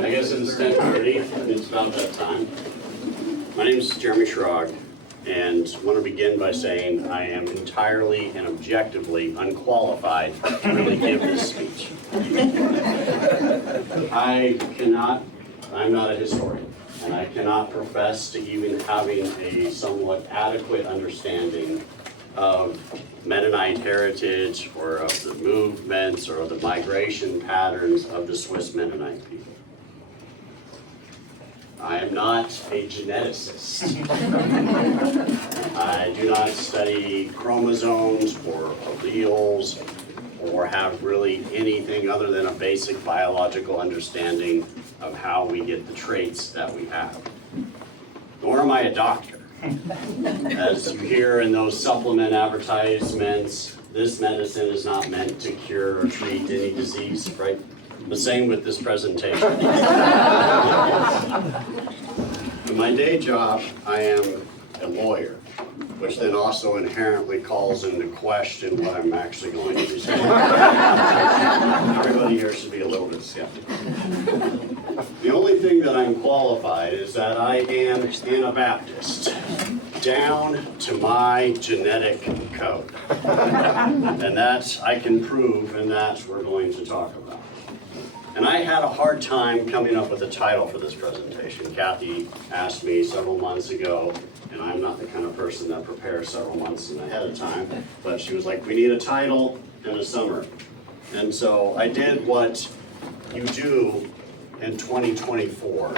I guess it's 10:30, it's about that time. My name is Jeremy Schrag, and I want to begin by saying I am entirely and objectively unqualified to really give this speech. I'm not a historian, and I cannot profess to even having a somewhat adequate understanding of Mennonite heritage or of the movements or of the migration patterns of the Swiss Mennonite people. I am not a geneticist. I do not study chromosomes or alleles or have really anything other than a basic biological understanding of how we get the traits that we have. Nor am I a doctor. As you hear in those supplement advertisements, this medicine is not meant to cure or treat any disease, right? The same with this presentation. In my day job, I am a lawyer, which then also inherently calls into question what I'm actually going to be saying. Everybody here should be a little bit skeptical. The only thing that I'm qualified is that I am Anabaptist, down to my genetic code. And that I can prove, and that's what we're going to talk about. And I had a hard time coming up with a title for this presentation. Kathy asked me several months ago, and I'm not the kind of person that prepares several months ahead of time, but she was like, we need a title and a summary. And so I did what you do in 2024,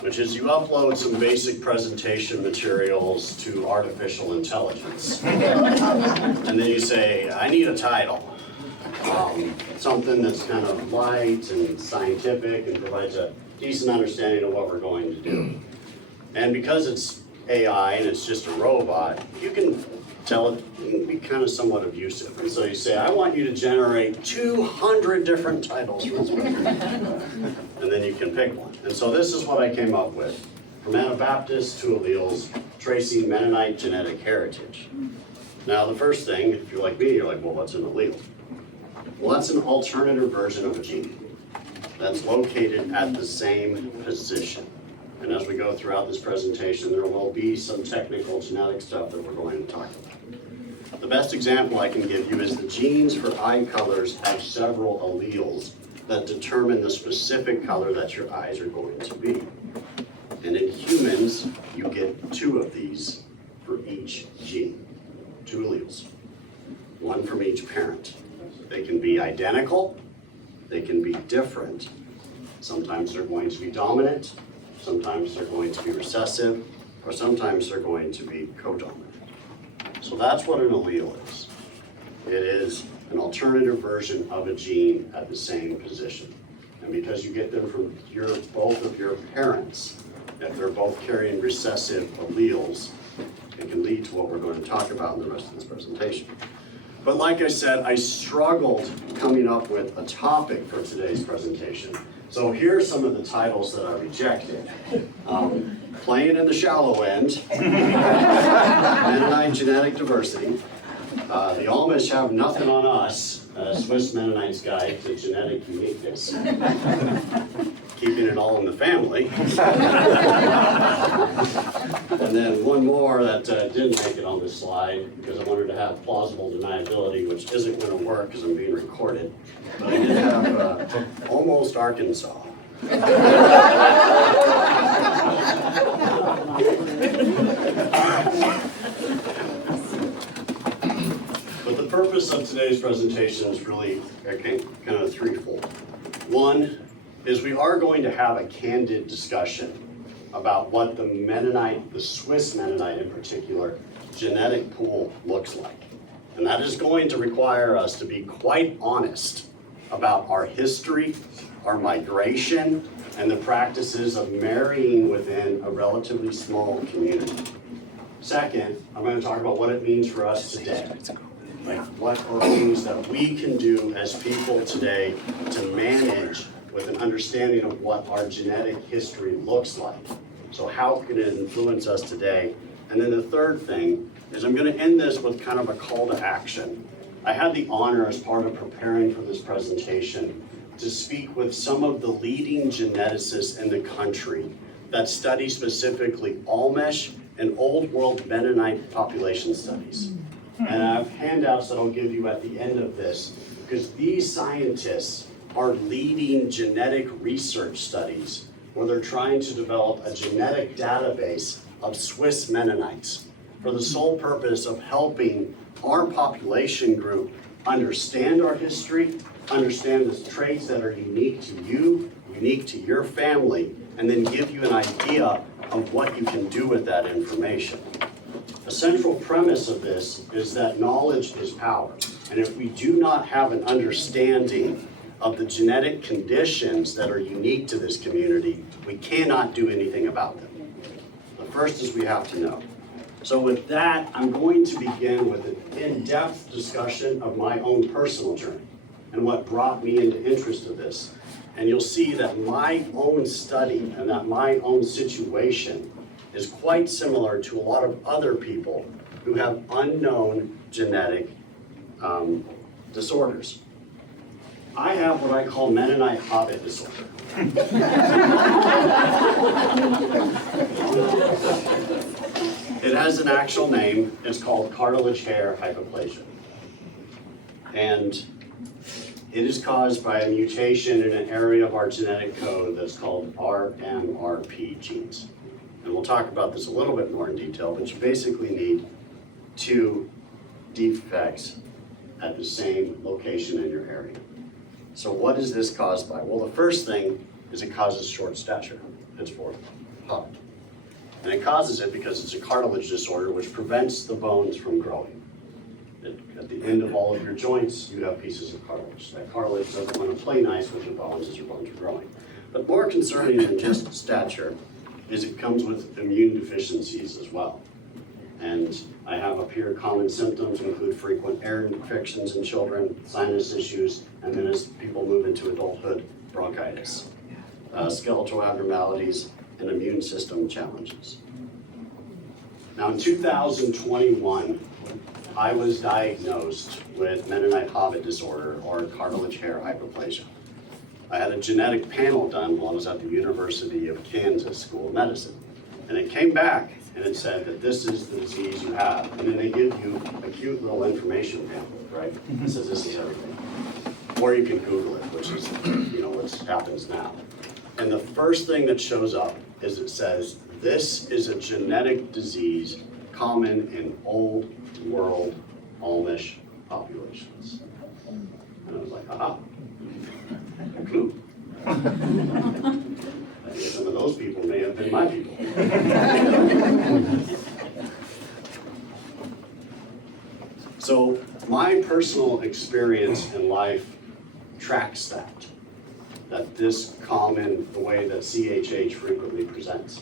which is you upload some basic presentation materials to artificial intelligence. And then you say, I need a title. Something that's kind of light and scientific and provides a decent understanding of what we're going to do. And because it's AI and it's just a robot, you can tell it can be kind of somewhat abusive. And so you say, I want you to generate 200 different titles for this presentation. And then you can pick one. And so this is what I came up with. From Anabaptist to Alleles, tracing Mennonite genetic heritage. Now the first thing, if you're like me, you're like, well, what's an allele? Well, that's an alternative version of a gene that's located at the same position. And as we go throughout this presentation, there will be some technical genetic stuff that we're going to talk about. The best example I can give you is the genes for eye colors have several alleles that determine the specific color that your eyes are going to be. And in humans, you get 2 of these for each gene, 2 alleles, 1 from each parent. They can be identical, they can be different. Sometimes they're going to be dominant, sometimes they're going to be recessive, or sometimes they're going to be codominant. So that's what an allele is. It is an alternative version of a gene at the same position. And because you get them from both of your parents, if they're both carrying recessive alleles, it can lead to what we're going to talk about in the rest of this presentation. But like I said, I struggled coming up with a topic for today's presentation. So here are some of the titles that I rejected. Playing in the shallow end, Mennonite genetic diversity, the Amish have nothing on us, Swiss Mennonite's Guide to Genetic Uniqueness, keeping it all in the family. And then one more that didn't make it on this slide because I wanted to have plausible deniability, which isn't going to work because I'm being recorded. But I did have almost Arkansas. But the purpose of today's presentation is really kind of threefold. One is we are going to have a candid discussion about what the Mennonite, the Swiss Mennonite in particular, genetic pool looks like. And that is going to require us to be quite honest about our history, our migration, and the practices of marrying within a relatively small community. Second, I'm going to talk about what it means for us today. Like what are things that we can do as people today to manage with an understanding of what our genetic history looks like. So how can it influence us today? And then the third thing is I'm going to end this with kind of a call to action. I had the honor as part of preparing for this presentation to speak with some of the leading geneticists in the country that study specifically Amish and Old World Mennonite population studies. And I have handouts that I'll give you at the end of this, because these scientists are leading genetic research studies where they're trying to develop a genetic database of Swiss Mennonites for the sole purpose of helping our population group understand our history, understand the traits that are unique to you, unique to your family, and then give you an idea of what you can do with that information. A central premise of this is that knowledge is power. And if we do not have an understanding of the genetic conditions that are unique to this community, we cannot do anything about them. The first is we have to know. So with that, I'm going to begin with an in-depth discussion of my own personal journey and what brought me into interest of this. And you'll see that my own study and that my own situation is quite similar to a lot of other people who have unknown genetic disorders. I have what I call Mennonite hobbit disorder. It has an actual name. It's called cartilage hair hypoplasia. And it is caused by a mutation in an area of our genetic code that's called RMRP genes. And we'll talk about this a little bit more in detail, but you basically need two defects at the same location in your area. So what is this caused by? Well, the first thing is it causes short stature, henceforth hobbit. And it causes it because it's a cartilage disorder which prevents the bones from growing. At the end of all of your joints, you have pieces of cartilage. That cartilage doesn't want to play nice with your bones as your bones are growing. But more concerning than just stature is it comes with immune deficiencies as well. And I have up here common symptoms include frequent ear infections in children, sinus issues, and then as people move into adulthood, bronchitis, skeletal abnormalities, and immune system challenges. Now in 2021, I was diagnosed with Mennonite hobbit disorder or cartilage hair hypoplasia. I had a genetic panel done while I was at the University of Kansas School of Medicine. And it came back and it said that this is the disease you have. And then they give you a cute little information pamphlet, right? It says this is everything. Or you can Google it, which is, what happens now. And the first thing that shows up is it says, this is a genetic disease common in Old World Amish populations. And I was like, aha, a clue. I guess some of those people may have been my people. So my personal experience in life tracks that this common, the way that CHH frequently presents.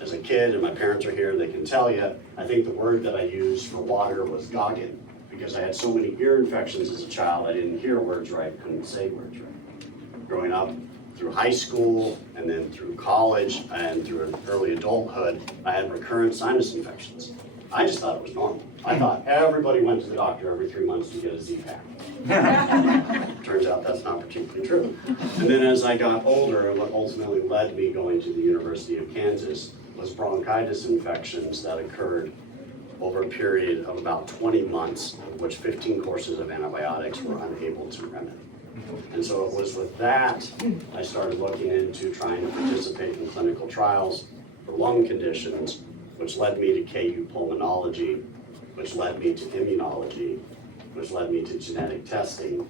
As a kid, and my parents are here, they can tell you, I think the word that I used for water was goggin, because I had so many ear infections as a child, I didn't hear words right, couldn't say words right. Growing up through high school, and then through college, and through early adulthood, I had recurrent sinus infections. I just thought it was normal. I thought everybody went to the doctor every 3 months to get a Z-Pack. Turns out that's not particularly true. And then as I got older, and what ultimately led me going to the University of Kansas was bronchitis infections that occurred over a period of about 20 months, of which 15 courses of antibiotics were unable to remedy. And so it was with that, I started looking into trying to participate in clinical trials for lung conditions, which led me to KU pulmonology, which led me to immunology, which led me to genetic testing,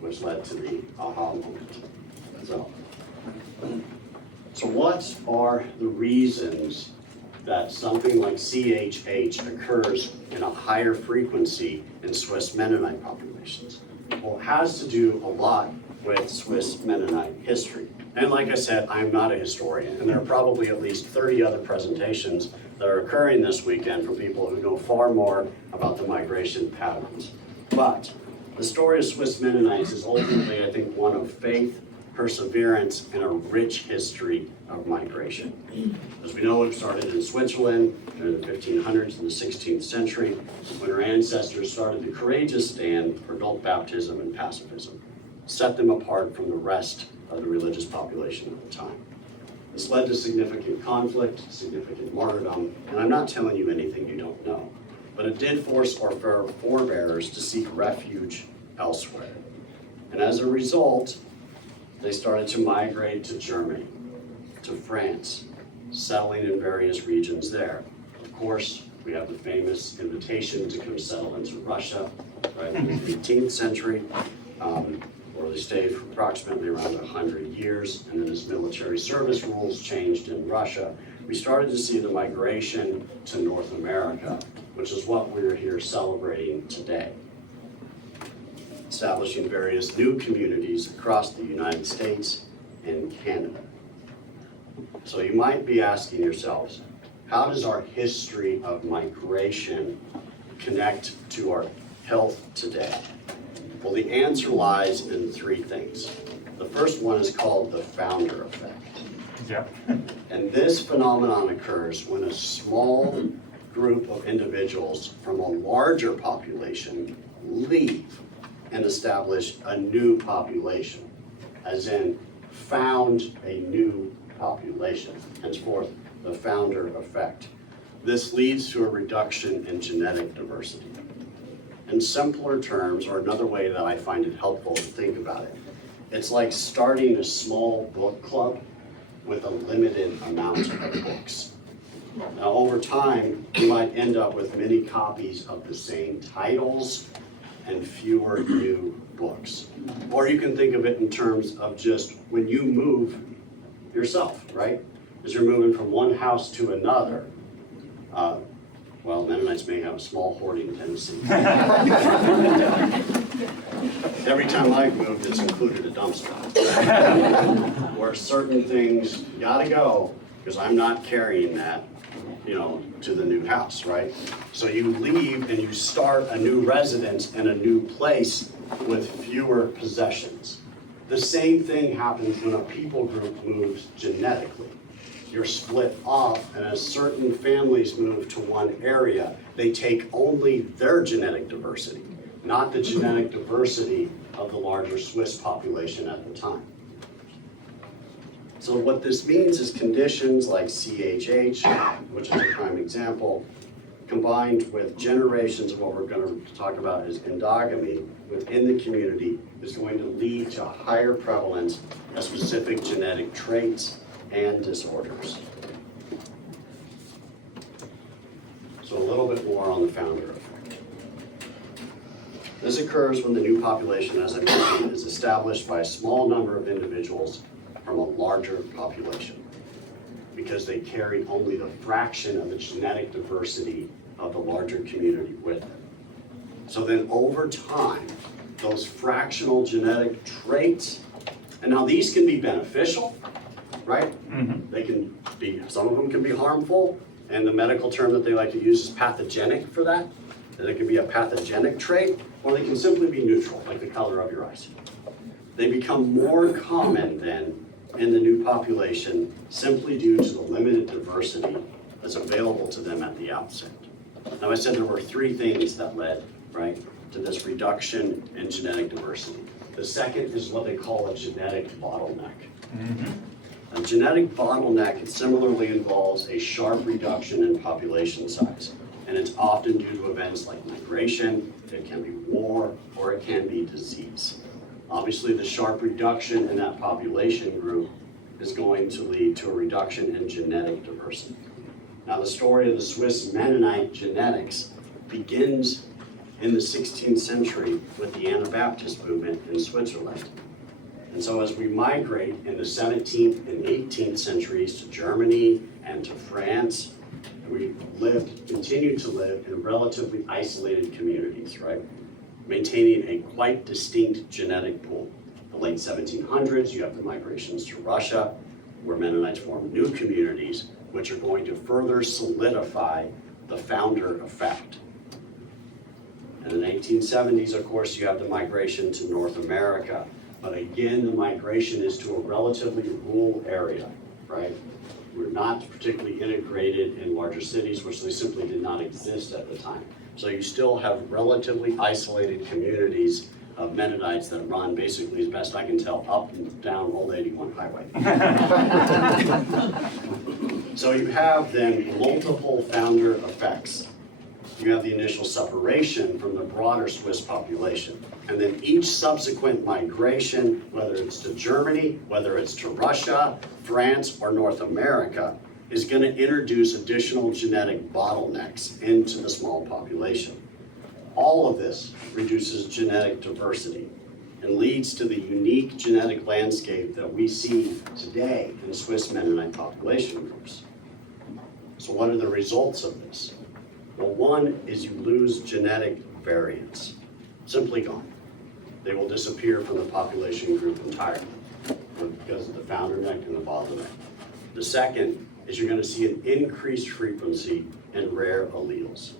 which led to the aha moment. So what are the reasons that something like CHH occurs in a higher frequency in Swiss Mennonite populations? Well, it has to do a lot with Swiss Mennonite history. And like I said, I'm not a historian, and there are probably at least 30 other presentations that are occurring this weekend from people who know far more about the migration patterns. But the story of Swiss Mennonites is ultimately, I think, one of faith, perseverance, and a rich history of migration. As we know, it started in Switzerland during the 1500s and the 16th century, when our ancestors started the courageous stand for adult baptism and pacifism. set them apart from the rest of the religious population at the time. This led to significant conflict, significant martyrdom, and I'm not telling you anything you don't know, but it did force our forebears to seek refuge elsewhere. And as a result, they started to migrate to Germany, to France, settling in various regions there. Of course, we have the famous invitation to come settle into Russia, right, in the 18th century, where they stayed for approximately around 100 years, and then as military service rules changed in Russia, we started to see the migration to North America, which is what we're here celebrating today, establishing various new communities across the United States and Canada. So you might be asking yourselves, how does our history of migration connect to our health today? Well, the answer lies in three things. The first one is called the founder effect. Yep. And this phenomenon occurs when a small group of individuals from a larger population leave and establish a new population, as in found a new population, henceforth the founder effect. This leads to a reduction in genetic diversity. In simpler terms, or another way that I find it helpful to think about it, it's like starting a small book club with a limited amount of books. Now, over time, you might end up with many copies of the same titles and fewer new books. Or you can think of it in terms of just when you move yourself, right? As you're moving from one house to another, well, Mennonites may have a small hoarding tendency. Every time I've moved, it's included a dumpster. Where certain things gotta go, because I'm not carrying that, to the new house, right? So you leave and you start a new residence in a new place with fewer possessions. The same thing happens when a people group moves genetically. You're split off, and as certain families move to one area, they take only their genetic diversity, not the genetic diversity of the larger Swiss population at the time. So what this means is conditions like CHH, which is a prime example, combined with generations of what we're going to talk about as endogamy within the community, is going to lead to a higher prevalence of specific genetic traits and disorders. So a little bit more on the founder effect. This occurs when the new population, as I mentioned, is established by a small number of individuals from a larger population, because they carry only the fraction of the genetic diversity of the larger community with them. So then over time, those fractional genetic traits, and now these can be beneficial, right? Mm-hmm. They can be, some of them can be harmful, and the medical term that they like to use is pathogenic for that. And it can be a pathogenic trait, or they can simply be neutral, like the color of your eyes. They become more common then in the new population simply due to the limited diversity that's available to them at the outset. Now, I said there were three things that led, right, to this reduction in genetic diversity. The second is what they call a genetic bottleneck. Mm-hmm. A genetic bottleneck similarly involves a sharp reduction in population size, and it's often due to events like migration, it can be war, or it can be disease. Obviously, the sharp reduction in that population group is going to lead to a reduction in genetic diversity. Now, the story of the Swiss Mennonite genetics begins in the 16th century with the Anabaptist movement in Switzerland. And so as we migrate in the 17th and 18th centuries to Germany and to France, we continue to live in relatively isolated communities, right? Maintaining a quite distinct genetic pool. The late 1700s, you have the migrations to Russia, where Mennonites form new communities, which are going to further solidify the founder effect. In the 1870s, of course, you have the migration to North America. But again, the migration is to a relatively rural area, right? We're not particularly integrated in larger cities, which they simply did not exist at the time. So you still have relatively isolated communities of Mennonites that run basically, as best I can tell, up and down Old 81 Highway. So you have then multiple founder effects. You have the initial separation from the broader Swiss population. And then each subsequent migration, whether it's to Germany, whether it's to Russia, France, or North America, is going to introduce additional genetic bottlenecks into the small population. All of this reduces genetic diversity and leads to the unique genetic landscape that we see today in Swiss Mennonite population groups. So what are the results of this? Well, one is you lose genetic variants, simply gone. They will disappear from the population group entirely because of the founder neck and the bottleneck. The second is you're going to see an increased frequency in rare alleles.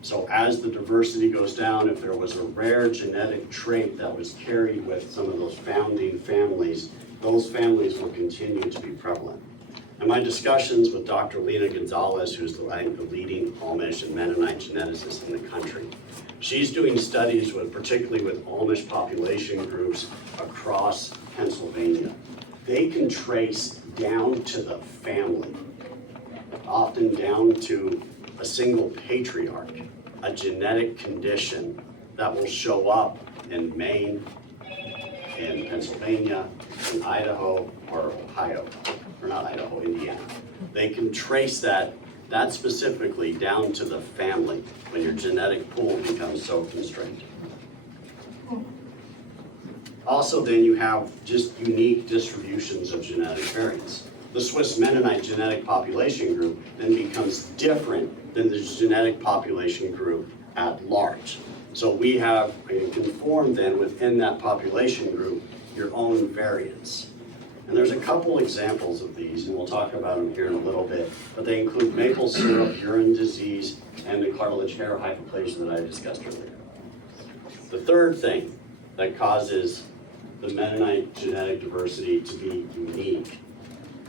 So as the diversity goes down, if there was a rare genetic trait that was carried with some of those founding families, those families will continue to be prevalent. In my discussions with Dr. Lena Gonzalez, who's I think the leading Amish and Mennonite geneticist in the country, she's doing studies particularly with Amish population groups across Pennsylvania. They can trace down to the family, often down to a single patriarch, a genetic condition that will show up in Maine, in Pennsylvania, in Idaho, or Ohio, or not Idaho, Indiana. They can trace that specifically down to the family when your genetic pool becomes so constrained. Also, then you have just unique distributions of genetic variants. The Swiss Mennonite genetic population group then becomes different than the genetic population group at large. So we have, you can form then within that population group your own variants. And there's a couple examples of these, and we'll talk about them here in a little bit, but they include maple syrup, urine disease, and the cartilage hair hypoplasia that I discussed earlier. The third thing that causes the Mennonite genetic diversity to be unique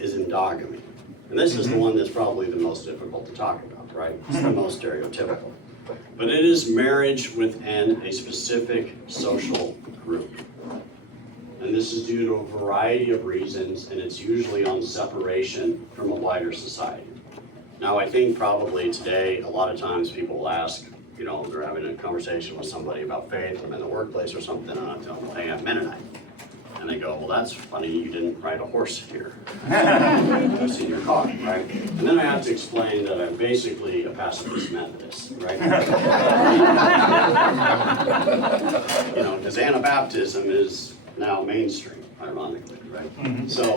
is endogamy. And this is the one that's probably the most difficult to talk about, right? It's the most stereotypical. But it is marriage within a specific social group. And this is due to a variety of reasons, and it's usually on separation from a wider society. Now, I think probably today, a lot of times people will ask, you know, they're having a conversation with somebody about faith, I'm in the workplace or something, and I tell them, hey, I'm Mennonite. And they go, well, that's funny, you didn't ride a horse here. I've seen your car, right? And then I have to explain that I'm basically a pacifist Methodist, right? You know, because Anabaptism is now mainstream, ironically, right? So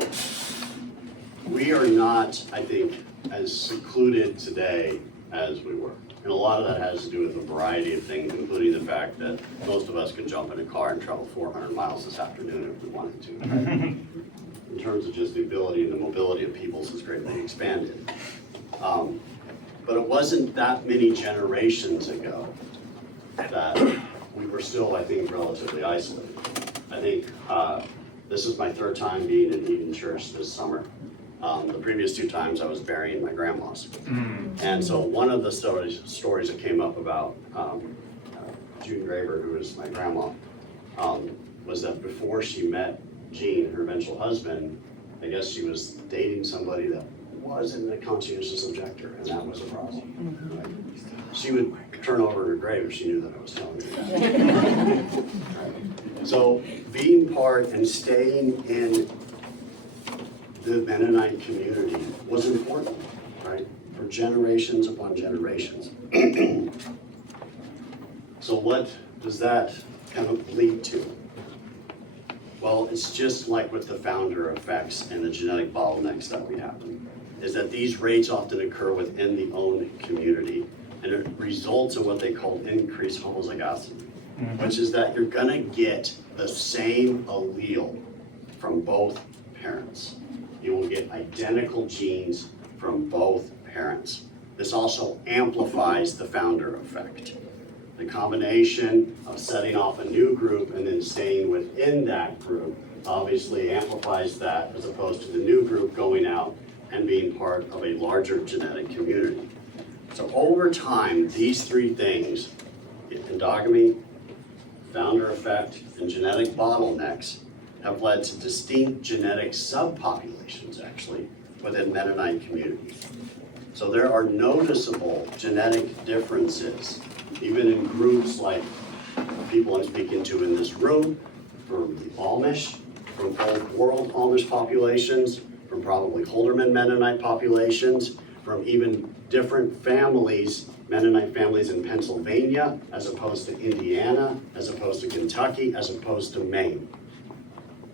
we are not, I think, as secluded today as we were. And a lot of that has to do with a variety of things, including the fact that most of us can jump in a car and travel 400 miles this afternoon if we wanted to. Right? In terms of just the ability and the mobility of peoples has greatly expanded. But it wasn't that many generations ago that we were still, I think, relatively isolated. I think this is my third time being in Eden Church this summer. The previous two times I was burying my grandmas. And so one of the stories that came up about June Graver, who is my grandma, was that before she met Gene, her eventual husband, I guess she was dating somebody that wasn't a conscientious objector, and that was a problem. Right? She would turn over her grave if she knew that I was telling her that. Right? So being part and staying in the Mennonite community was important, right? For generations upon generations. So what does that kind of lead to? Well, it's just like with the founder effects and the genetic bottlenecks that we have, is that these rates often occur within the own community, and it results in what they call increased homozygosity, which is that you're gonna get the same allele from both parents. You will get identical genes from both parents. This also amplifies the founder effect. The combination of setting off a new group and then staying within that group obviously amplifies that, as opposed to the new group going out and being part of a larger genetic community. So over time, these three things, endogamy, founder effect, and genetic bottlenecks have led to distinct genetic subpopulations, actually, within Mennonite communities. So there are noticeable genetic differences, even in groups like people I'm speaking to in this room, from the Amish, from Old World Amish populations, from probably Holderman Mennonite populations, from even different families, Mennonite families in Pennsylvania, as opposed to Indiana, as opposed to Kentucky, as opposed to Maine.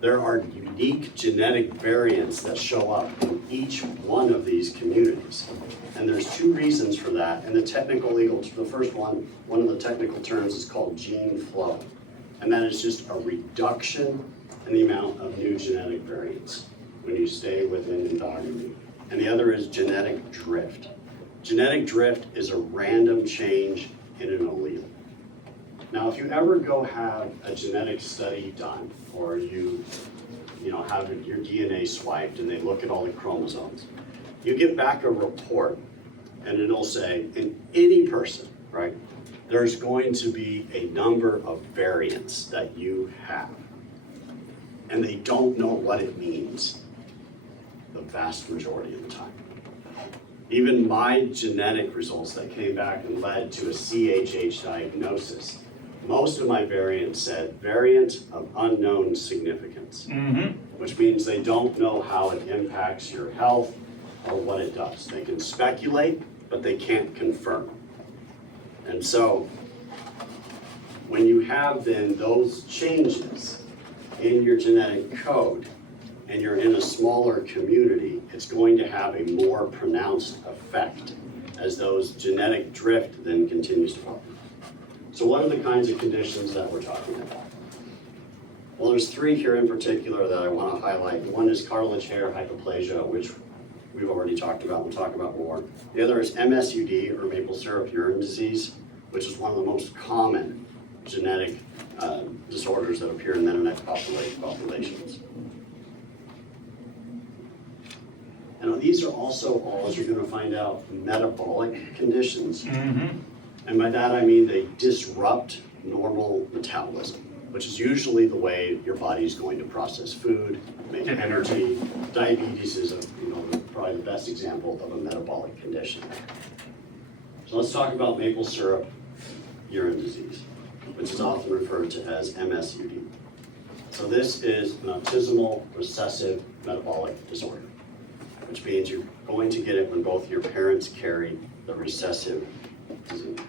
There are unique genetic variants that show up in each one of these communities. And there's two reasons for that. And the technical legal, the first one of the technical terms is called gene flow. And that is just a reduction in the amount of new genetic variants when you stay within endogamy. And the other is genetic drift. Genetic drift is a random change in an allele. Now, if you ever go have a genetic study done, or you have your DNA swiped and they look at all the chromosomes, you get back a report and it'll say, in any person, right, there's going to be a number of variants that you have. And they don't know what it means the vast majority of the time. Even my genetic results that came back and led to a CHH diagnosis, most of my variants said variant of unknown significance, which means they don't know how it impacts your health or what it does. They can speculate, but they can't confirm. And so when you have then those changes in your genetic code and you're in a smaller community, it's going to have a more pronounced effect as those genetic drift then continues to follow. So what are the kinds of conditions that we're talking about? Well, there's three here in particular that I want to highlight. One is cartilage hair hypoplasia, which we've already talked about. We'll talk about more. The other is MSUD, or maple syrup urine disease, which is one of the most common genetic disorders that appear in Mennonite populations. And these are also all, as you're going to find out, metabolic conditions. And by that I mean they disrupt normal metabolism, which is usually the way your body is going to process food, make energy. Diabetes is probably the best example of a metabolic condition. So let's talk about maple syrup urine disease, which is often referred to as MSUD. So this is an autosomal recessive metabolic disorder, which means you're going to get it when both your parents carry the recessive disease.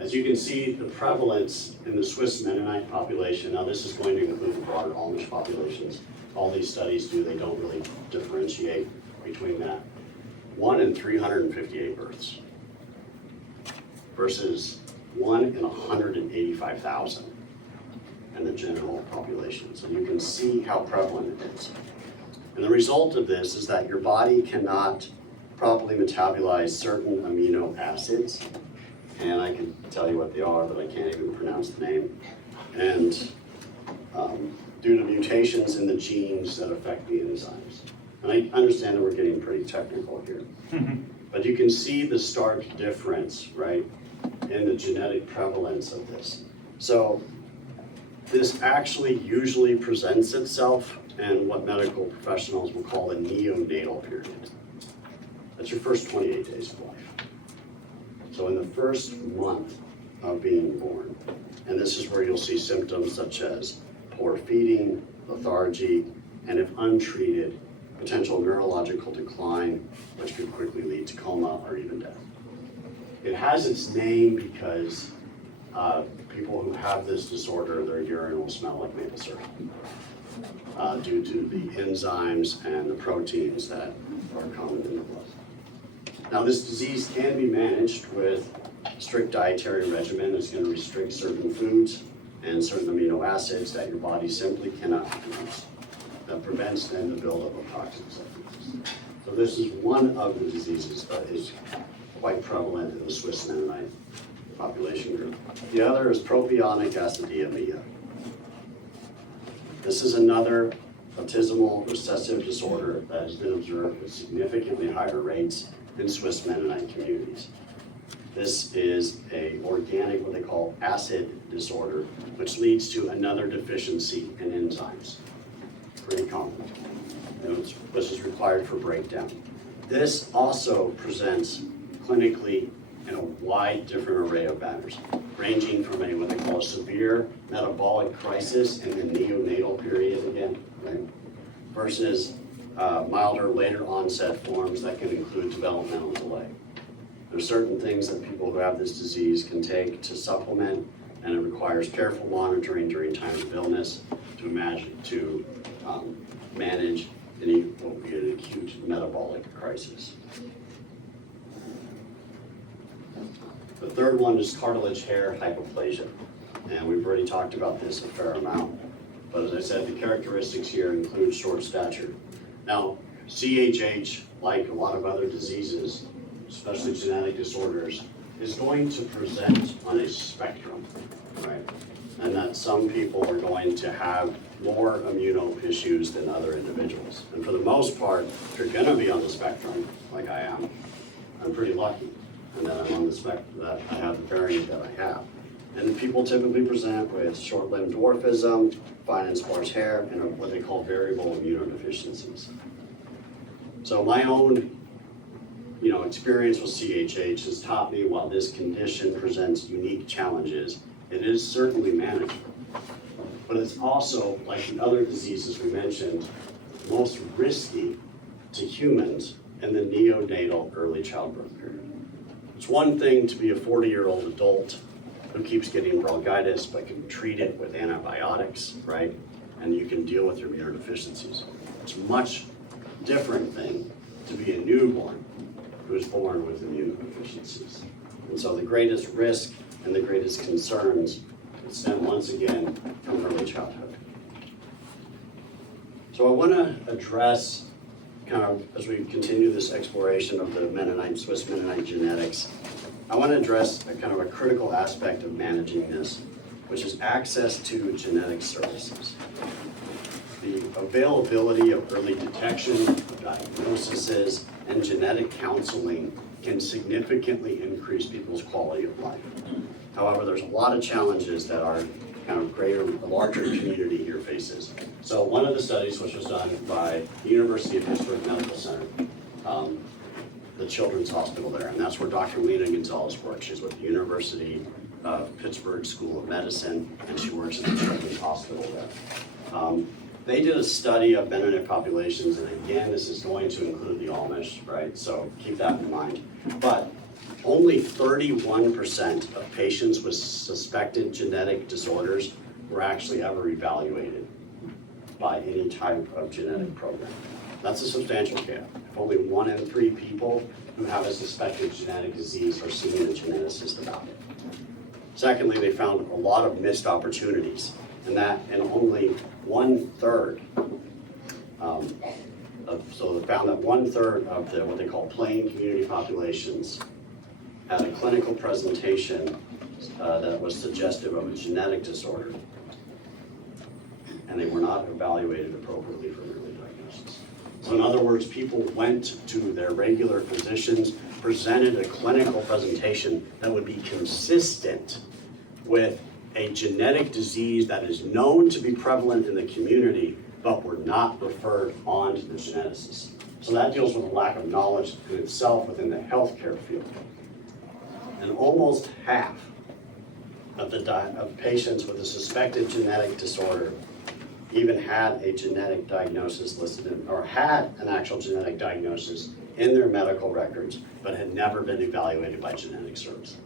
As you can see, the prevalence in the Swiss Mennonite population, now this is going to include the broader Amish populations. All these studies do, they don't really differentiate between that. 1 in 358 births versus 1 in 185,000 in the general population. So you can see how prevalent it is. And the result of this is that your body cannot properly metabolize certain amino acids. And I can tell you what they are, but I can't even pronounce the name. And due to mutations in the genes that affect the enzymes. And I understand that we're getting pretty technical here. But you can see the stark difference, right, in the genetic prevalence of this. So this actually usually presents itself in what medical professionals will call the neonatal period. That's your first 28 days of life. So in the first month of being born, and this is where you'll see symptoms such as poor feeding, lethargy, and if untreated, potential neurological decline, which could quickly lead to coma or even death. It has its name because people who have this disorder, their urine will smell like maple syrup due to the enzymes and the proteins that are common in the blood. Now, this disease can be managed with strict dietary regimen. It's going to restrict certain foods and certain amino acids that your body simply cannot produce. That prevents then the buildup of toxic substances. So this is one of the diseases that is quite prevalent in the Swiss Mennonite population group. The other is propionic acidemia. This is another autosomal recessive disorder that has been observed with significantly higher rates in Swiss Mennonite communities. This is a organic, what they call acid disorder, which leads to another deficiency in enzymes. Pretty common, which is required for breakdown. This also presents clinically in a wide different array of matters, ranging from what they call a severe metabolic crisis in the neonatal period again, right? Versus milder, later onset forms that can include developmental delay. There's certain things that people who have this disease can take to supplement, and it requires careful monitoring during times of illness to manage any what would be an acute metabolic crisis. The third one is cartilage hair hypoplasia, and we've already talked about this a fair amount. But as I said, the characteristics here include short stature. Now, CHH, like a lot of other diseases, especially genetic disorders, is going to present on a spectrum, right? And that some people are going to have more immuno issues than other individuals. And for the most part, if you're gonna be on the spectrum, like I am, I'm pretty lucky. And that I'm on the spectrum, that I have the variant that I have. And people typically present with short-limb dwarfism, fine and sparse hair, and what they call variable immunodeficiencies. So my own experience with CHH has taught me while this condition presents unique challenges, it is certainly manageable. But it's also, like the other diseases we mentioned, most risky to humans in the neonatal early childbirth period. It's one thing to be a 40-year-old adult who keeps getting bronchitis but can treat it with antibiotics, right? And you can deal with your immunodeficiencies. It's a much different thing to be a newborn who is born with immunodeficiencies. And so the greatest risk and the greatest concerns stem once again from early childhood. So I want to address, kind of as we continue this exploration of the Mennonite, Swiss Mennonite genetics, I want to address a kind of a critical aspect of managing this, which is access to genetic services. The availability of early detection, diagnoses, and genetic counseling can significantly increase people's quality of life. However, there's a lot of challenges that our kind of larger community here faces. So one of the studies, which was done by the University of Pittsburgh Medical Center, the Children's Hospital there, and that's where Dr. Lena Gonzalez works. She's with the University of Pittsburgh School of Medicine, and she works at the Children's Hospital there. They did a study of Mennonite populations, and again, this is going to include the Amish, right? So keep that in mind. But only 31% of patients with suspected genetic disorders were actually ever evaluated by any type of genetic program. That's a substantial gap. If only 1 in 3 people who have a suspected genetic disease are seeing a geneticist about it. Secondly, they found a lot of missed opportunities, and only 1/3 so they found that 1/3 of the what they call plain community populations had a clinical presentation that was suggestive of a genetic disorder, and they were not evaluated appropriately for early diagnosis. So in other words, people went to their regular physicians, presented a clinical presentation that would be consistent with a genetic disease that is known to be prevalent in the community, but were not referred on to the geneticist. So that deals with a lack of knowledge in itself within the healthcare field. And almost half of patients with a suspected genetic disorder even had a genetic diagnosis listed in, or had an actual genetic diagnosis in their medical records, but had never been evaluated by genetic services.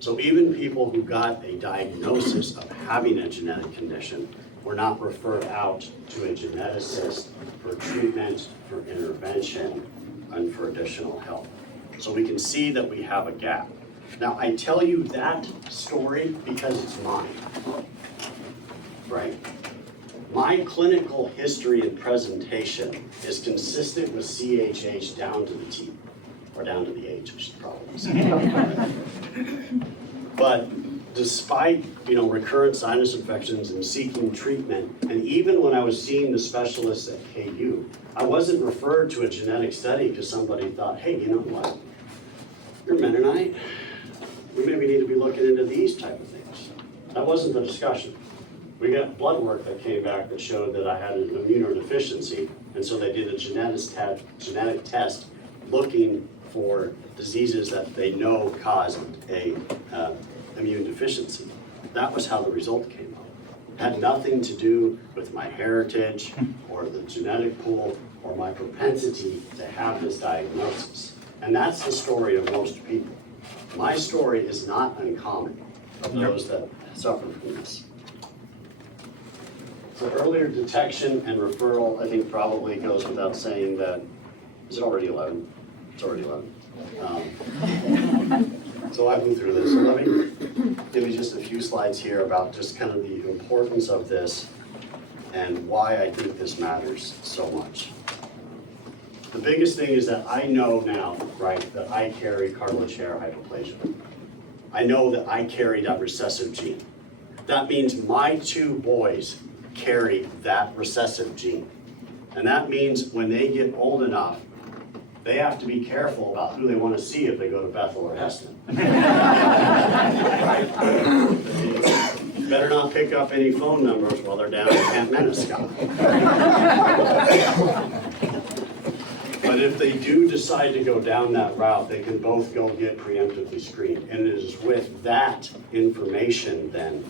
So even people who got a diagnosis of having a genetic condition were not referred out to a geneticist for treatment, for intervention, and for additional help. So we can see that we have a gap. Now, I tell you that story because it's mine, right? My clinical history and presentation is consistent with CHH down to the T, or down to the H, I should probably say. But despite recurrent sinus infections and seeking treatment, and even when I was seeing the specialists at KU, I wasn't referred to a genetic study because somebody thought, hey, you know what? you're Mennonite. We maybe need to be looking into these type of things. That wasn't the discussion. We got blood work that came back that showed that I had an immunodeficiency, and so they did a genetic test looking for diseases that they know caused a immune deficiency. That was how the result came out. Had nothing to do with my heritage or the genetic pool or my propensity to have this diagnosis. And that's the story of most people. My story is not uncommon of those that suffer from this. So earlier detection and referral, I think probably goes without saying that, is it already 11? It's already 11. So I moved through this. So let me give you just a few slides here about just kind of the importance of this and why I think this matters so much. The biggest thing is that I know now, right, that I carry cartilage hair hypoplasia. I know that I carry that recessive gene. That means my 2 boys carry that recessive gene. And that means when they get old enough, they have to be careful about who they want to see if they go to Bethel or Heston. Better not pick up any phone numbers while they're down at Camp Mennonite. But if they do decide to go down that route, they can both go get preemptively screened. And it is with that information then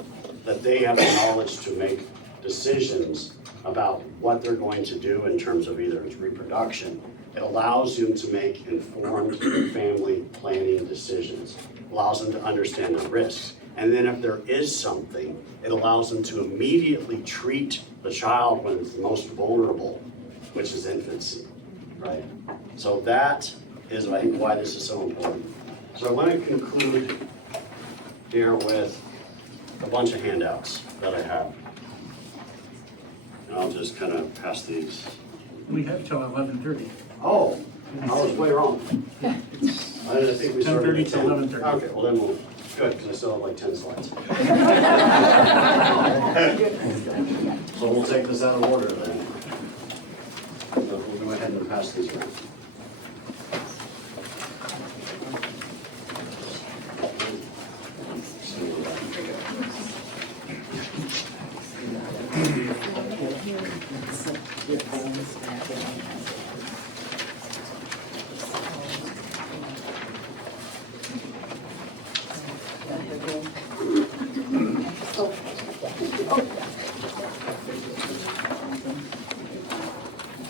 that they have the knowledge to make decisions about what they're going to do in terms of either its reproduction. It allows them to make informed family planning decisions, allows them to understand the risks. And then if there is something, it allows them to immediately treat the child when it's most vulnerable, which is infancy, right? So that is, I think, why this is so important. So I want to conclude here with a bunch of handouts that I have. And I'll just kind of pass these. We have till 11:30. Oh, I was way wrong. I think we started 10:30 at to 10. 11:30. Okay, well then we'll, good, because I still have like 10 slides. So we'll take this out of order then. So we'll go ahead and pass these around.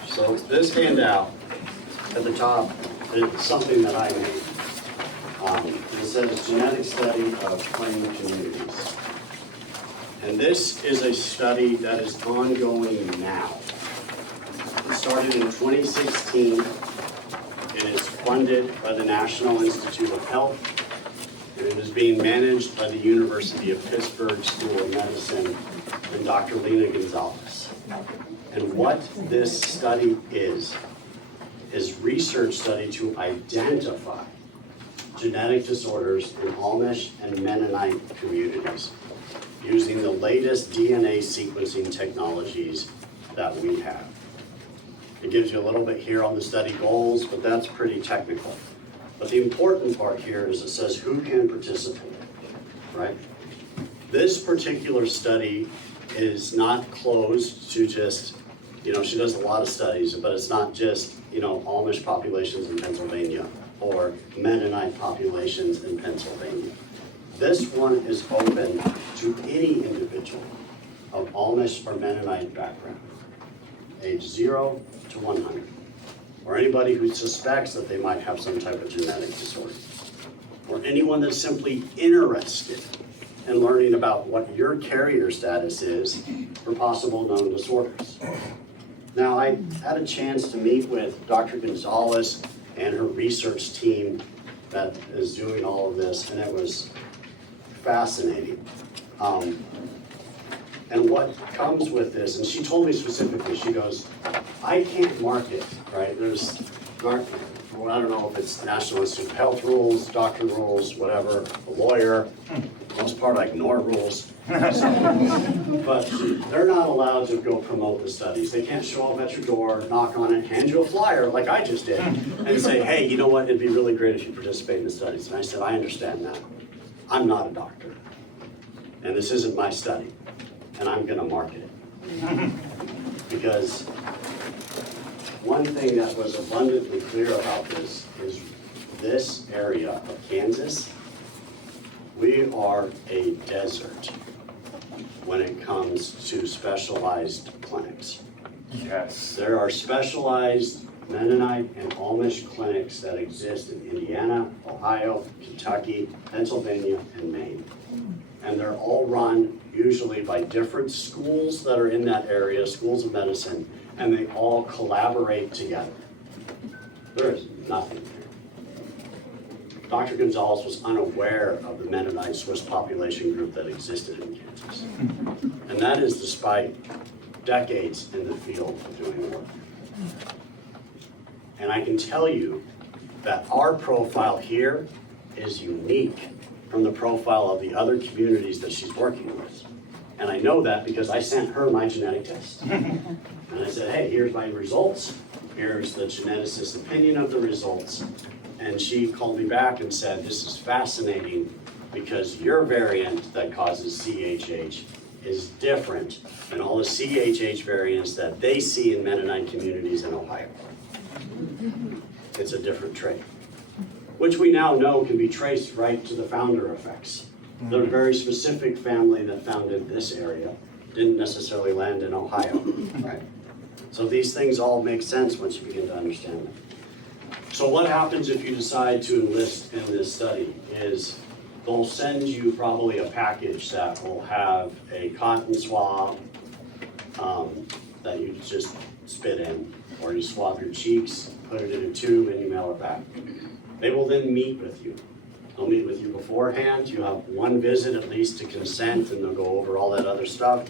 So this handout at the top is something that I made. It says genetic study of plain communities. And this is a study that is ongoing now. It started in 2016. It is funded by the National Institute of Health. And it is being managed by the University of Pittsburgh School of Medicine and Dr. Lena Gonzalez. And what this study is research study to identify genetic disorders in Amish and Mennonite communities using the latest DNA sequencing technologies that we have. It gives you a little bit here on the study goals, but that's pretty technical. But the important part here is it says who can participate, right? This particular study is not closed to just, she does a lot of studies, but it's not just, Amish populations in Pennsylvania or Mennonite populations in Pennsylvania. This one is open to any individual of Amish or Mennonite background, age 0 to 100, or anybody who suspects that they might have some type of genetic disorder, or anyone that's simply interested in learning about what your carrier status is for possible known disorders. Now, I had a chance to meet with Dr. Gonzalez and her research team that is doing all of this, and it was fascinating. And what comes with this, and she told me specifically, she goes, I can't market, right? I don't know if it's National Institute of Health rules, doctor rules, whatever, a lawyer. For the most part, I ignore rules. But they're not allowed to go promote the studies. They can't show up at your door, knock on it, hand you a flyer like I just did, and say, hey, you know what, it'd be really great if you participate in the studies. And I said, I understand that. I'm not a doctor. And this isn't my study. And I'm gonna market it. Because one thing that was abundantly clear about this is this area of Kansas, we are a desert when it comes to specialized clinics. Yes. There are specialized Mennonite and Amish clinics that exist in Indiana, Ohio, Kentucky, Pennsylvania, and Maine. And they're all run usually by different schools that are in that area, schools of medicine, and they all collaborate together. There is nothing here. Dr. Gonzalez was unaware of the Mennonite Swiss population group that existed in Kansas. And that is despite decades in the field of doing work. And I can tell you that our profile here is unique from the profile of the other communities that she's working with. And I know that because I sent her my genetic test. And I said, hey, here's my results. Here's the geneticist's opinion of the results. And she called me back and said, this is fascinating because your variant that causes CHH is different than all the CHH variants that they see in Mennonite communities in Ohio. It's a different trait, which we now know can be traced right to the founder effects. They're a very specific family that founded this area, didn't necessarily land in Ohio, right? So these things all make sense once you begin to understand them. So what happens if you decide to enlist in this study is they'll send you probably a package that will have a cotton swab that you just spit in, or you swab your cheeks, put it in a tube, and you mail it back. They will then meet with you. They'll meet with you beforehand. You have one visit at least to consent, and they'll go over all that other stuff.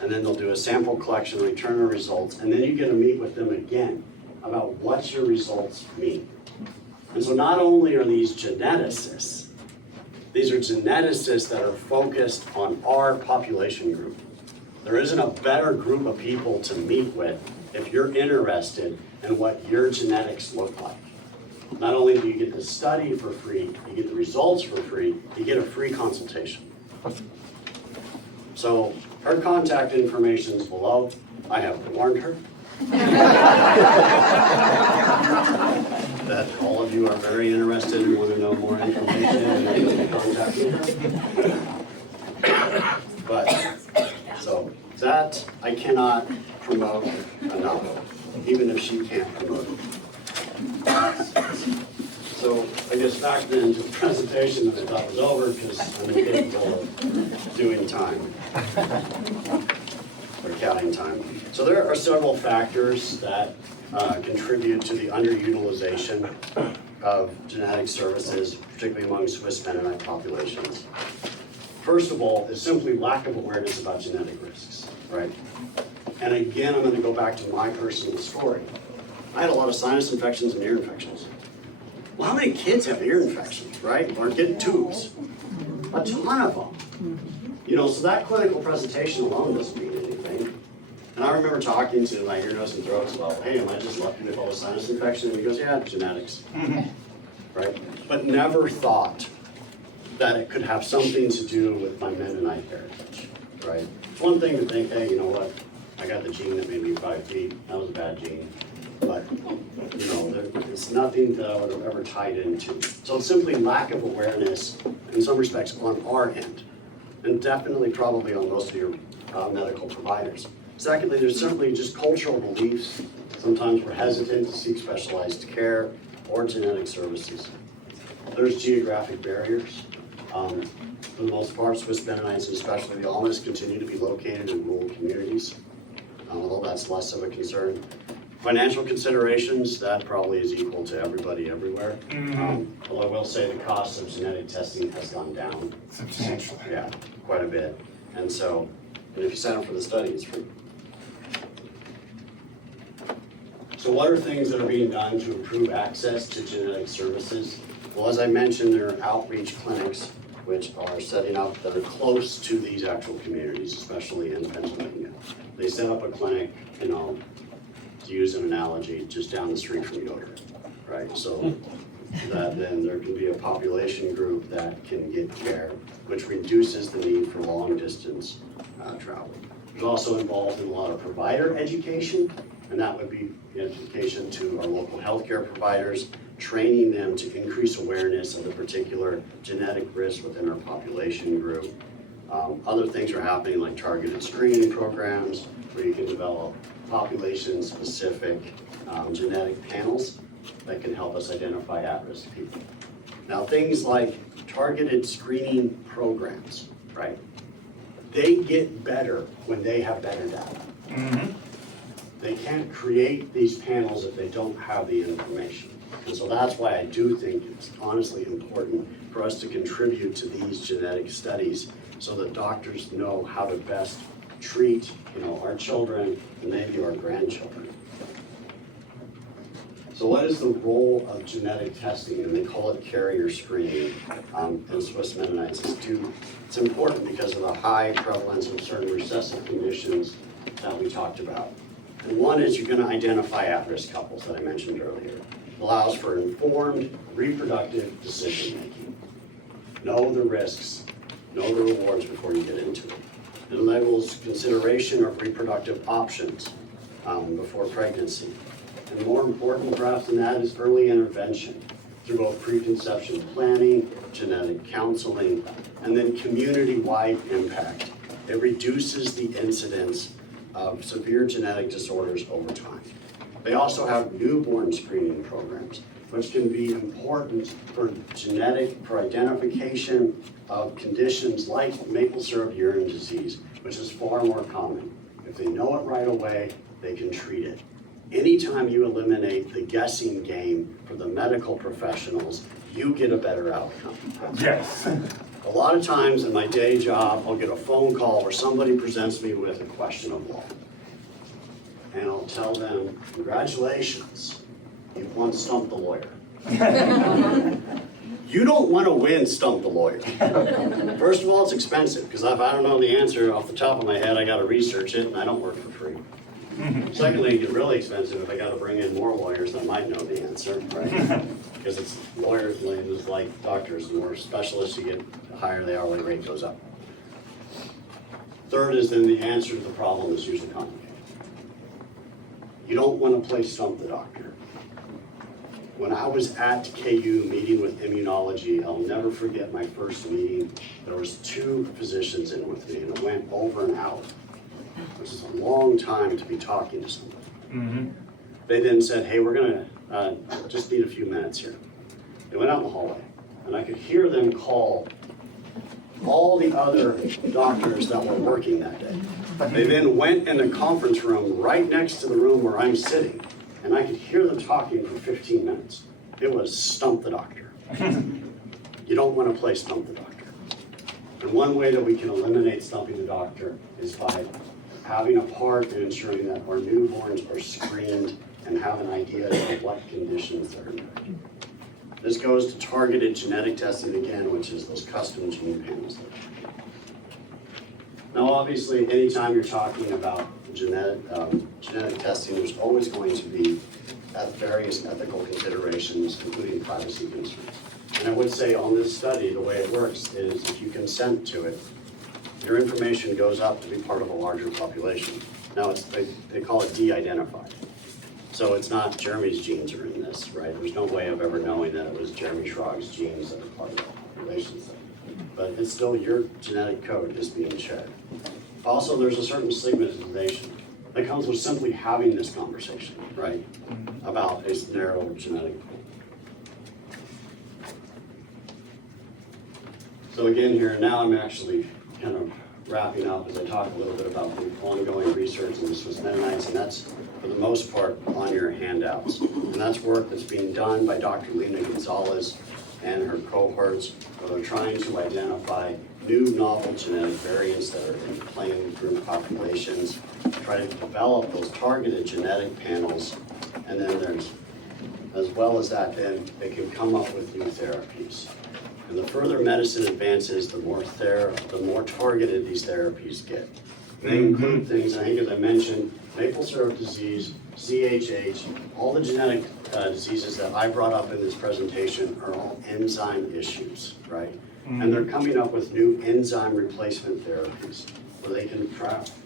And then they'll do a sample collection, return the results, and then you get to meet with them again about what your results mean. And so not only are these geneticists, these are geneticists that are focused on our population group. There isn't a better group of people to meet with if you're interested in what your genetics look like. Not only do you get the study for free, you get the results for free, you get a free consultation. So her contact information is below. I have warned her that all of you are very interested and want to know more information and you can contact me. But, so that I cannot promote enough, even if she can't promote it. So I guess back then to the presentation that I thought was over because I'm incapable of doing time or counting time. So there are several factors that contribute to the underutilization of genetic services, particularly among Swiss Mennonite populations. First of all, is simply lack of awareness about genetic risks, right? And again, I'm going to go back to my personal story. I had a lot of sinus infections and ear infections. Well, how many kids have ear infections, right? Or get tubes? A ton of them. You know, so that clinical presentation alone doesn't mean anything. And I remember talking to my ear, nose, and throats about, hey, am I just lucky with all the sinus infection? And he goes, yeah, genetics, right? But never thought that it could have something to do with my Mennonite heritage, right? It's one thing to think, hey, you know what? I got the gene that made me 5 feet. That was a bad gene. But, you know, it's nothing that I would have ever tied into. So it's simply lack of awareness, in some respects, on our end, and definitely probably on most of your medical providers. Secondly, there's certainly just cultural beliefs. Sometimes we're hesitant to seek specialized care or genetic services. There's geographic barriers. For the most part, Swiss Mennonites, and especially the Alleles, continue to be located in rural communities, although that's less of a concern. Financial considerations, that probably is equal to everybody everywhere. Although I will say the cost of genetic testing has gone down. Substantially. Yeah, quite a bit. And so, and if you sign up for the study, it's free. So what are things that are being done to improve access to genetic services? Well, as I mentioned, there are outreach clinics which are setting up that are close to these actual communities, especially in Pennsylvania. They set up a clinic, you know, to use an analogy, just down the street from Yoder, right? So that then there can be a population group that can get care, which reduces the need for long distance travel. It's also involved in a lot of provider education, and that would be education to our local healthcare providers, training them to increase awareness of the particular genetic risk within our population group. Other things are happening like targeted screening programs where you can develop population-specific genetic panels that can help us identify at-risk people. Now, things like targeted screening programs, right? They get better when they have better data. Mm-hmm. They can't create these panels if they don't have the information. And so that's why I do think it's honestly important for us to contribute to these genetic studies so that doctors know how to best treat, you know, our children and maybe our grandchildren. So what is the role of genetic testing? And they call it carrier screening in Swiss Mennonites. It's important because of the high prevalence of certain recessive conditions that we talked about. And one is you're going to identify at-risk couples that I mentioned earlier. It allows for informed reproductive decision making. Know the risks, know the rewards before you get into it. It enables consideration of reproductive options before pregnancy. And more important perhaps than that is early intervention through both preconception planning, genetic counseling, and then community-wide impact. It reduces the incidence of severe genetic disorders over time. They also have newborn screening programs, which can be important for identification of conditions like maple syrup urine disease, which is far more common. If they know it right away, they can treat it. Anytime you eliminate the guessing game for the medical professionals, you get a better outcome. Yes. A lot of times in my day job, I'll get a phone call where somebody presents me with a question of law. And I'll tell them, congratulations, you've won Stump the Lawyer. You don't want to win Stump the Lawyer. First of all, it's expensive, because if I don't know the answer off the top of my head, I got to research it, and I don't work for free. Secondly, it gets really expensive if I got to bring in more lawyers that might know the answer, right? Because it's lawyers, it's like doctors, the more specialists you get, the higher the hourly rate goes up. Third is then the answer to the problem is usually complicated. You don't want to play stump the doctor. When I was at KU meeting with immunology, I'll never forget my first meeting. There was 2 physicians in with me, and it went over an hour, which is a long time to be talking to somebody. Mm-hmm. They then said, hey, we're gonna just need a few minutes here. They went out in the hallway, and I could hear them call all the other doctors that were working that day. They then went in the conference room right next to the room where I'm sitting, and I could hear them talking for 15 minutes. It was stump the doctor. You don't want to play stump the doctor. And one way that we can eliminate stumping the doctor is by having a part in ensuring that our newborns are screened and have an idea of what conditions they're in. This goes to targeted genetic testing again, which is those custom gene panels. Now, obviously, anytime you're talking about genetic testing, there's always going to be various ethical considerations, including privacy concerns. And I would say on this study, the way it works is if you consent to it, your information goes up to be part of a larger population. Now, they call it de-identified. So it's not Jeremy's genes are in this, right? There's no way of ever knowing that it was Jeremy Schrag's genes that are part of the population study. But it's still your genetic code is being shared. Also, there's a certain stigmatization that comes with simply having this conversation, right? About a narrow genetic pool. So again here, now I'm actually kind of wrapping up as I talk a little bit about the ongoing research in the Swiss Mennonites, and that's for the most part on your handouts. And that's work that's being done by Dr. Lena Gonzalez and her cohorts, where they're trying to identify new novel genetic variants that are in plain group populations, try to develop those targeted genetic panels, and then there's, as well as that, then they can come up with new therapies. And the further medicine advances, the more targeted these therapies get. They include things, I think as I mentioned, maple syrup disease, CHH, all the genetic diseases that I brought up in this presentation are all enzyme issues, right? And they're coming up with new enzyme replacement therapies where they can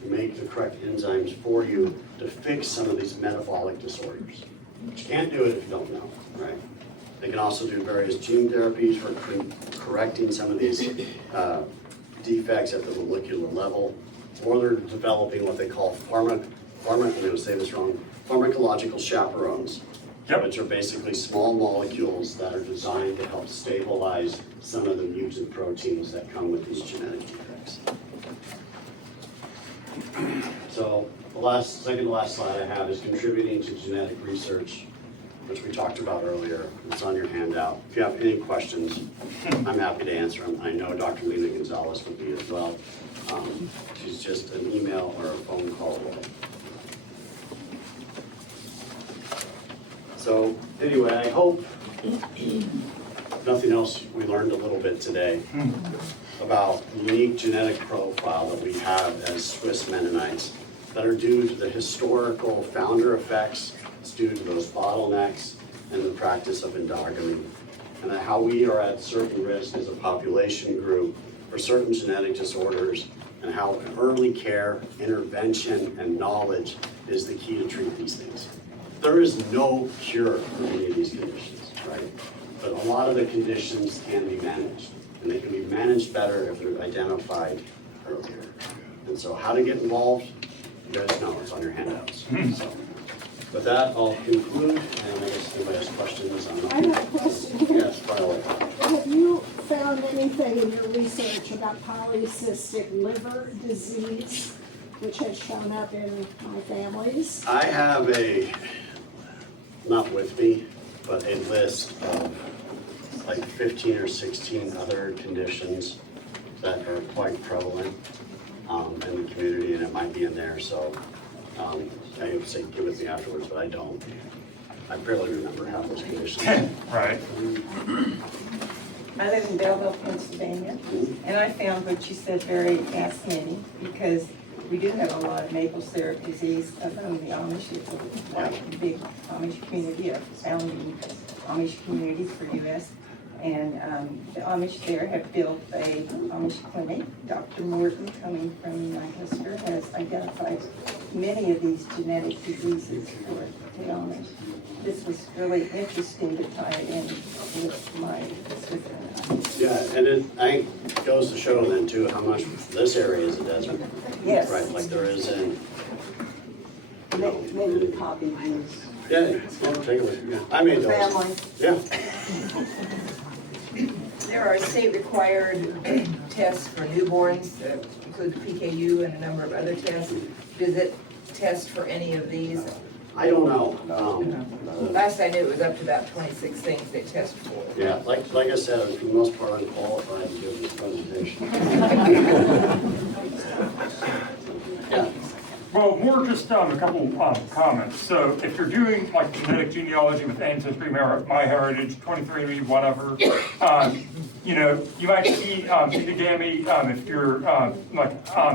make the correct enzymes for you to fix some of these metabolic disorders. But you can't do it if you don't know, right? They can also do various gene therapies for correcting some of these defects at the molecular level, or they're developing what they call I'm going to say this wrong, pharmacological chaperones, which are basically small molecules that are designed to help stabilize some of the mutant proteins that come with these genetic defects. So the second to last slide I have is contributing to genetic research, which we talked about earlier. It's on your handout. If you have any questions, I'm happy to answer them. I know Dr. Lena Gonzalez would be as well. She's just an email or a phone call away. So anyway, I hope, if nothing else, we learned a little bit today about the unique genetic profile that we have as Swiss Mennonites that are due to the historical founder effects. It's due to those bottlenecks and the practice of endogamy, and that how we are at certain risk as a population group for certain genetic disorders, and how early care, intervention, and knowledge is the key to treat these things. There is no cure for any of these conditions, right? But a lot of the conditions can be managed, and they can be managed better if they're identified earlier. And so how to get involved, you guys know, it's on your handouts. So with that, I'll conclude, and I guess if anybody has questions, I have a question here. Yes, fire away. Have you found anything in your research about polycystic liver disease, which has shown up in my families? I have not with me, but a list of like 15 or 16 other conditions that are quite prevalent in the community, and it might be in there, so I would say give it to me afterwards, but I don't. I barely remember half those conditions. Right. I live in Belleville, Pennsylvania, and I found what you said very fascinating, because we do have a lot of maple syrup disease among the Amish. It's a big Amish community, a founding Amish community for U.S. And the Amish there have built a Amish clinic. Dr. Morton, coming from Lancaster, has identified many of these genetic diseases for the Amish. This was really interesting to tie it in with my specific. Yeah, and I think it goes to show then too how much this area is a desert. Yes. Right, like there is in. Maybe copy these. Yeah, take a look. Yeah. I made those. Family. Yeah. There are state-required tests for newborns that include the PKU and a number of other tests. Does it test for any of these? I don't know. Last I knew, it was up to about 26 things they test for. Yeah, like I said, for the most part, I'm qualified to give this presentation. Yeah. Well, more just a couple comments. So if you're doing like genetic genealogy with Ancestry, MyHeritage, 23andMe, whatever, you know, you might see epigamy if you're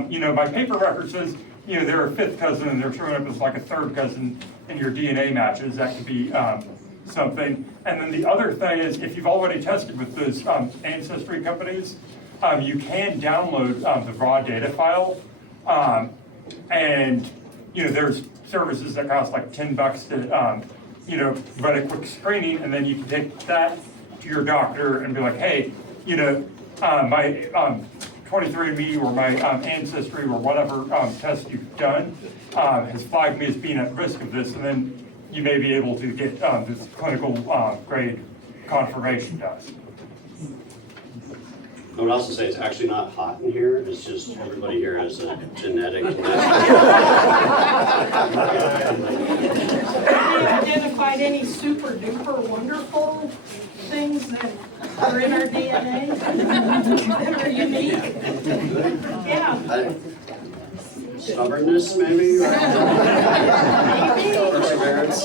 you know, my paper record says, you know, they're a fifth cousin and they're showing up as like a third cousin in your DNA matches. That could be something. And then the other thing is, if you've already tested with those ancestry companies, you can download the raw data file. And, you know, there's services that cost like $10 to, you know, run a quick screening, and then you can take that to your doctor and be like, hey, you know, my 23andMe or my ancestry or whatever test you've done has flagged me as being at risk of this, and then you may be able to get this clinical grade confirmation test. I would also say it's actually not hot in here, it's just everybody here has a genetic. Have you identified any super duper wonderful things that are in our DNA that are unique? Yeah. Stubbornness, maybe? Or Maybe. perseverance.